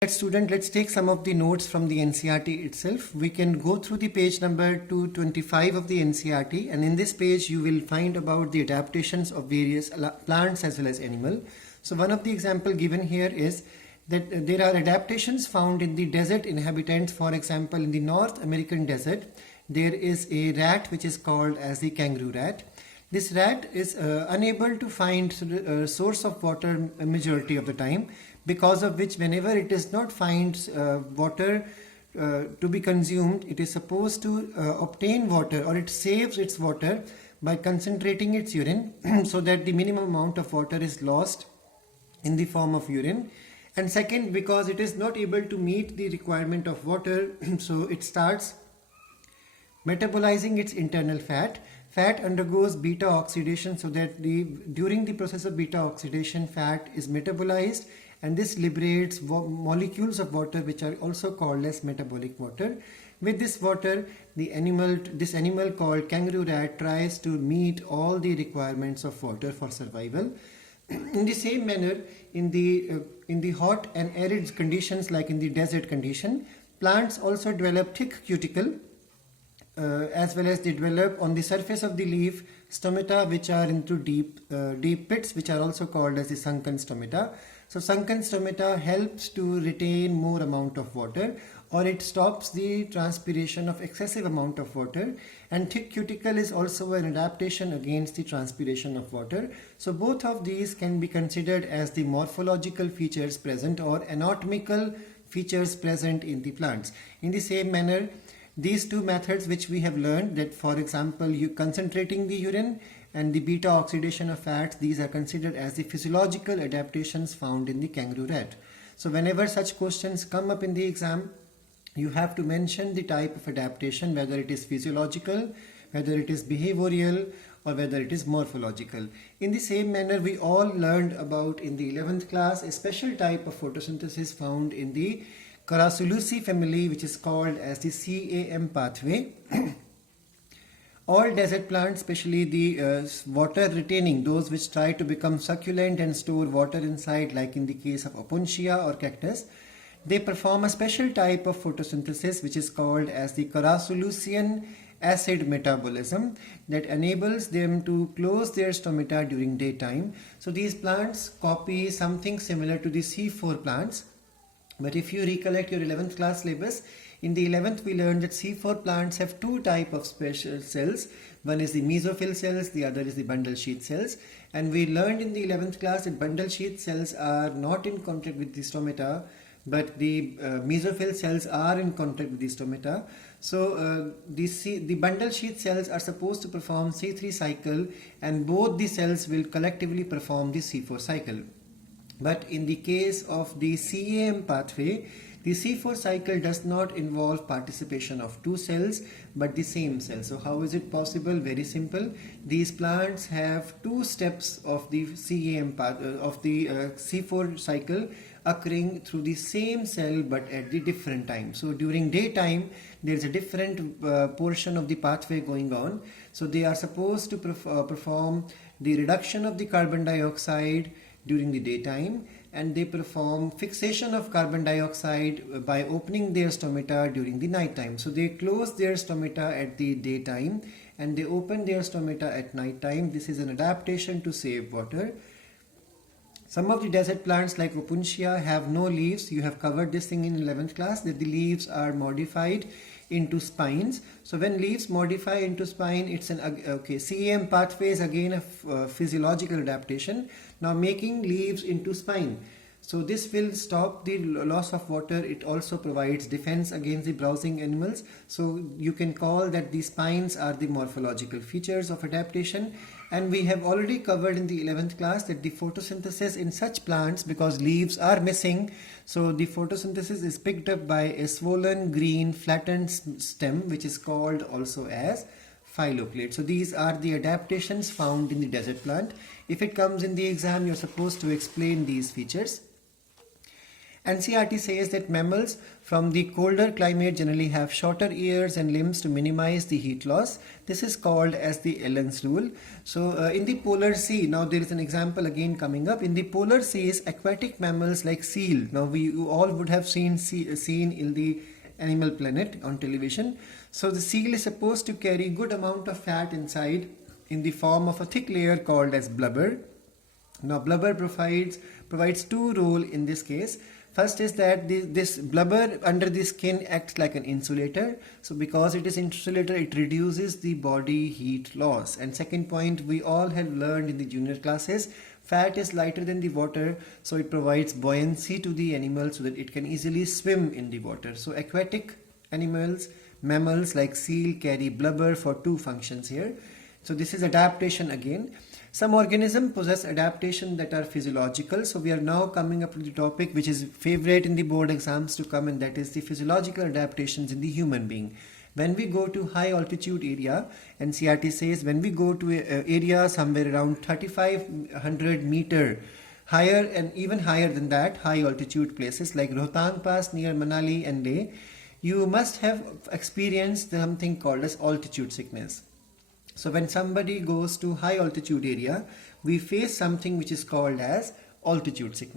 Let's take some of the notes from the NCERT itself. We can go through the page number 225 of the NCERT, and in this page you will find about the adaptations of various plants as well as animal. So one of the example given here is that there are adaptations found in the desert inhabitants. For example, in the North American desert, there is a rat which is called as the kangaroo rat. This rat is unable to find a source of water a majority of the time, because of which whenever it does not find water to be consumed, it is supposed to obtain water, or it saves its water by concentrating its urine so that the minimum amount of water is lost in the form of urine. And second, because it is not able to meet the requirement of water, so it starts metabolizing its internal fat. Fat undergoes beta oxidation, so that during the process of beta oxidation, fat is metabolized, and this liberates molecules of water which are also called as metabolic water. With this water, this animal called kangaroo rat tries to meet all the requirements of water for survival. In the same manner, in the hot and arid conditions like in the desert condition, plants also develop thick cuticle, as well as they develop on the surface of the leaf stomata which are into deep pits, which are also called as the sunken stomata. So sunken stomata helps to retain more amount of water, or it stops the transpiration of excessive amount of water, and thick cuticle is also an adaptation against the transpiration of water. So both of these can be considered as the morphological features present or anatomical features present in the plants. In the same manner, these two methods which we have learned, that for example you concentrating the urine and the beta oxidation of fats, these are considered as the physiological adaptations found in the kangaroo rat. So whenever such questions come up in the exam, you have to mention the type of adaptation, whether it is physiological, whether it is behavioral, or whether it is morphological. In the same manner, we all learned about in the 11th class a special type of photosynthesis found in the Carassulaceae family, which is called as the CAM pathway. All desert plants, especially the water retaining, those which try to become succulent and store water inside, like in the case of Opuntia or cactus, they perform a special type of photosynthesis which is called as the Carassulacean acid metabolism, that enables them to close their stomata during daytime. So these plants copy something similar to the C4 plants. But if you recollect your 11th class syllabus, in the 11th we learned that C4 plants have two types of special cells. One is the mesophyll cells, the other is the bundle sheath cells. And we learned in the 11th class that bundle sheath cells are not in contact with the stomata, but the mesophyll cells are in contact with the stomata. So the bundle sheath cells are supposed to perform C3 cycle, and both the cells will collectively perform the C4 cycle. But in the case of the CAM pathway, the C4 cycle does not involve participation of two cells but the same cell. So how is it possible? Very simple. These plants have two steps of the CAM path of the C4 cycle occurring through the same cell but at the different time. So during daytime there is a different portion of the pathway going on. So they are supposed to perform the reduction of the carbon dioxide during the daytime, and they perform fixation of carbon dioxide by opening their stomata during the nighttime. So they close their stomata at the daytime and they open their stomata at nighttime. This is an adaptation to save water. Some of the desert plants like Opuntia have no leaves. You have covered this thing in 11th class, that the leaves are modified into spines. So when leaves modify into spine, it's an CAM pathway is again a physiological adaptation, now making leaves into spine. So this will stop the loss of water. It also provides defense against the browsing animals. So you can call that the spines are the morphological features of adaptation. And we have already covered in the 11th class that the photosynthesis in such plants, because leaves are missing, so the photosynthesis is picked up by a swollen green flattened stem, which is called also as phyloplate. So these are the adaptations found in the desert plant. If it comes in the exam, you're supposed to explain these features. NCERT says that mammals from the colder climate generally have shorter ears and limbs to minimize the heat loss. This is called as the Allen's rule. So in the polar sea, now there is an example again coming up. In the polar seas, aquatic mammals like seal, now you all would have seen in the Animal Planet on television. So the seal is supposed to carry good amount of fat inside in the form of a thick layer called as blubber. Now blubber provides two roles in this case. First is that this blubber under the skin acts like an insulator. So because it is insulator, it reduces the body heat loss. And second point, we all have learned in the junior classes, fat is lighter than the water, so it provides buoyancy to the animal so that it can easily swim in the water. So aquatic animals, mammals like seal carry blubber for two functions here. So this is adaptation again. Some organisms possess adaptation that are physiological. So we are now coming up to the topic which is favorite in the board exams to come, and that is the physiological adaptations in the human being. When we go to high altitude area, NCERT says when we go to an area somewhere around 3500 meter higher and even higher than that, high altitude places like Rohtang Pass near Manali and Leh, you must have experienced something called as altitude sickness. So when somebody goes to high altitude area, we face something which is called as altitude sickness.